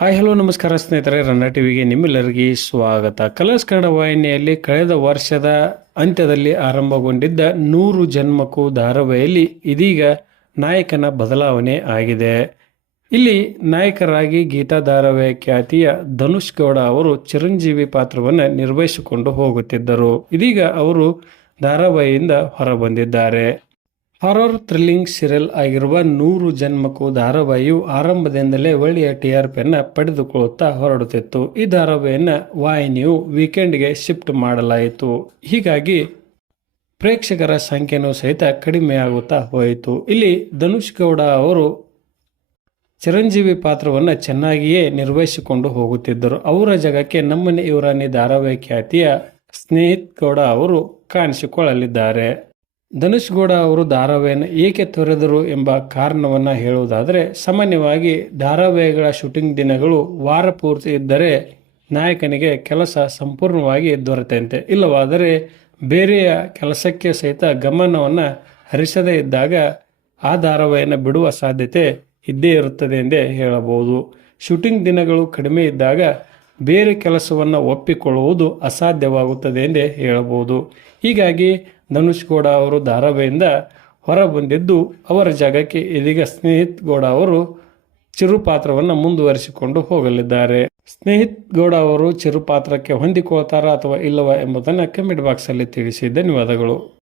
Hi, hello, ನಮಸ್ಕಾರ ಸ್ನೇಹಿತರೆ, ರನ್ನ ಟಿವಿಗೆ ನಿಮ್ಮೆಲ್ಲರಿಗೆ ಸ್ವಾಗತ. ಕಲರ್ಸ್ ಕನ್ನಡ ವಾಹಿನಿಯಲ್ಲಿ ಕಳೆದ ವರ್ಷದ ಅಂತ್ಯದಲ್ಲಿ ಆರಂಭಗೊಂಡಿದ್ದ ನೂರು ಜನ್ಮಕ್ಕೂ ಧಾರಾವಾಹಿಯಲ್ಲಿ ಇದೀಗ ನಾಯಕನ ಬದಲಾವಣೆ ಆಗಿದೆ. ಇಲ್ಲಿ ನಾಯಕರಾಗಿ ಗೀತಾ ಧಾರಾವಾಹಿ ಖ್ಯಾತಿಯ ಧನುಷ್ ಗೌಡ ಅವರು ಚಿರಂಜೀವಿ ಪಾತ್ರವನ್ನು ನಿರ್ವಹಿಸಿಕೊಂಡು ಹೋಗುತ್ತಿದ್ದರು. ಇದೀಗ ಅವರು ಧಾರಾವಾಹಿಯಿಂದ ಹೊರಬಂದಿದ್ದಾರೆ. ಹಾರರ್ ಥ್ರಿಲ್ಲಿಂಗ್ ಸೀರಿಯಲ್ ಆಗಿರುವ ನೂರು ಜನ್ಮಕ್ಕೂ ಧಾರಾವಾಹಿಯು ಆರಂಭದಿಂದಲೇ ಒಳ್ಳೆಯ ಟಿ ಆರ್ ಪಿಯನ್ನು ಪಡೆದುಕೊಳ್ಳುತ್ತಾ ಹೊರಡುತ್ತಿತ್ತು. ಈ ಧಾರಾವಾಹಿಯನ್ನು ವಾಹಿನಿಯು ವೀಕೆಂಡ್ಗೆ ಶಿಫ್ಟ್ ಮಾಡಲಾಯಿತು. ಹೀಗಾಗಿ ಪ್ರೇಕ್ಷಕರ ಸಂಖ್ಯೆಯೂ ಸಹಿತ ಕಡಿಮೆಯಾಗುತ್ತಾ ಹೋಯಿತು. ಇಲ್ಲಿ ಧನುಷ್ ಗೌಡ ಅವರು ಚಿರಂಜೀವಿ ಪಾತ್ರವನ್ನು ಚೆನ್ನಾಗಿಯೇ ನಿರ್ವಹಿಸಿಕೊಂಡು ಹೋಗುತ್ತಿದ್ದರು. ಅವರ ಜಗಕ್ಕೆ ನಮ್ಮನೆ ಇವರನ್ನೇ ಧಾರಾವಾಹಿ ಖ್ಯಾತಿಯ ಸ್ನೇಹಿತ್ ಗೌಡ ಅವರು ಕಾಣಿಸಿಕೊಳ್ಳಲಿದ್ದಾರೆ. ಧನುಷ್ ಗೌಡ ಅವರು ಧಾರಾವಾಹಿಯನ್ನು ಏಕೆ ತೊರೆದರು ಎಂಬ ಕಾರಣವನ್ನು ಹೇಳುವುದಾದರೆ, ಸಾಮಾನ್ಯವಾಗಿ ಧಾರಾವಾಹಿಗಳ ಶೂಟಿಂಗ್ ದಿನಗಳು ವಾರ ಪೂರ್ತಿ ಇದ್ದರೆ ನಾಯಕನಿಗೆ ಕೆಲಸ ಸಂಪೂರ್ಣವಾಗಿ ದೊರೆತಂತೆ. ಇಲ್ಲವಾದರೆ ಬೇರೆಯ ಕೆಲಸಕ್ಕೆ ಸಹಿತ ಗಮನವನ್ನು ಹರಿಸದೇ ಇದ್ದಾಗ ಆ ಧಾರಾವಾಹಿಯನ್ನು ಬಿಡುವ ಸಾಧ್ಯತೆ ಇದ್ದೇ ಇರುತ್ತದೆ ಎಂದೇ ಹೇಳಬಹುದು. ಶೂಟಿಂಗ್ ದಿನಗಳು ಕಡಿಮೆ ಇದ್ದಾಗ ಬೇರೆ ಕೆಲಸವನ್ನು ಒಪ್ಪಿಕೊಳ್ಳುವುದು ಅಸಾಧ್ಯವಾಗುತ್ತದೆ ಎಂದೇ ಹೇಳಬಹುದು. ಹೀಗಾಗಿ ಧನುಷ್ ಗೌಡ ಅವರು ಧಾರಾವಾಹಿಯಿಂದ ಹೊರಬಂದಿದ್ದು ಅವರ ಜಾಗಕ್ಕೆ ಇದೀಗ ಸ್ನೇಹಿತ್ ಗೌಡ ಅವರು ಚಿರುಪಾತ್ರವನ್ನು ಮುಂದುವರಿಸಿಕೊಂಡು ಹೋಗಲಿದ್ದಾರೆ. ಸ್ನೇಹಿತ್ ಗೌಡ ಅವರು ಚಿರುಪಾತ್ರಕ್ಕೆ ಹೊಂದಿಕೊಳ್ತಾರಾ ಅಥವಾ ಇಲ್ಲವಾ ಎಂಬುದನ್ನು ಕಮೆಂಟ್ ಬಾಕ್ಸಲ್ಲಿ ತಿಳಿಸಿ. ಧನ್ಯವಾದಗಳು.